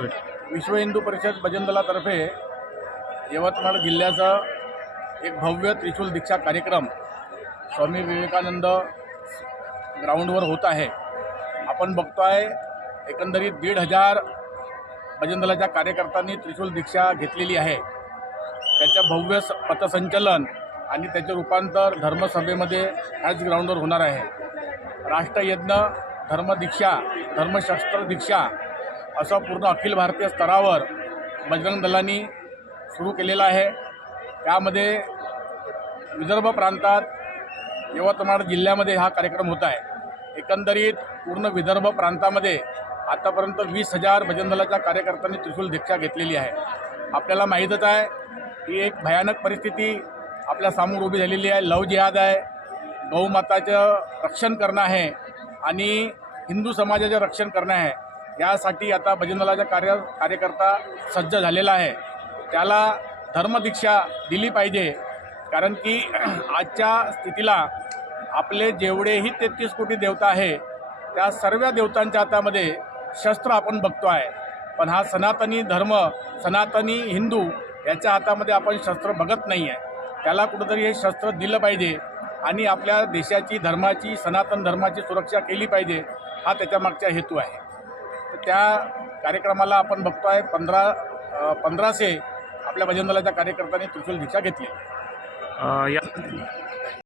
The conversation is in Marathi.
विश्व हिंदू परिषद भजन दलातर्फे यवतमाळ जिल्ह्याचा एक भव्य त्रिशूल दीक्षा कार्यक्रम स्वामी विवेकानंद ग्राउंडवर होत आहे. आपण बघतो आहे एकंदरीत दीड हजार भजन दलाच्या कार्यकर्त्यांनी त्रिशूल दीक्षा घेतलेली आहे. त्याच्या भव्य स- पथसंचलन आणि त्याचे रूपांतर धर्मसभेमध्ये ह्याच ग्राउंडवर होणार आहे. राष्ट्रयज्ञ धर्मदीक्षा धर्मशास्त्र दीक्षा असा पूर्ण अखिल भारतीय स्तरावर बजरंग दलांनी सुरू केलेला आहे. त्यामध्ये विदर्भ प्रांतात यवतमाळ जिल्ह्यामध्ये हा कार्यक्रम होत आहे. एकंदरीत पूर्ण विदर्भ प्रांतामध्ये आतापर्यंत वीस हजार भजन दलाच्या कार्यकर्त्यांनी त्रिशूल दीक्षा घेतलेली आहे. आपल्याला माहीतच आहे की एक भयानक परिस्थिती आपल्यासमोर उभी झालेली आहे. लव जिहाद आहे गौमाताचं रक्षण करणं आहे आणि हिंदू समाजाचं रक्षण करणं आहे. यासाठी आता भजन दलाचा कार्य कार्यकर्ता सज्ज झालेला आहे. त्याला धर्मदीक्षा दिली पाहिजे. कारण की आजच्या स्थितीला आपले जेवढेही तेहतीस कोटी देवता आहे त्या सर्व देवतांच्या हातामध्ये शस्त्र आपण बघतो आहे पण हा सनातनी धर्म सनातनी हिंदू याच्या हातामध्ये आपण शस्त्र बघत नाही आहे त्याला कुठंतरी हे शस्त्र दिलं पाहिजे आणि आपल्या देशाची धर्माची सनातन धर्माची सुरक्षा केली पाहिजे हा त्याच्यामागचा हेतू आहे. तर त्या कार्यक्रमाला आपण बघतो आहे पंधरा पंधराशे आपल्या भजन दलाच्या कार्यकर्त्यांनी त्रिशूल दीक्षा घेतली. या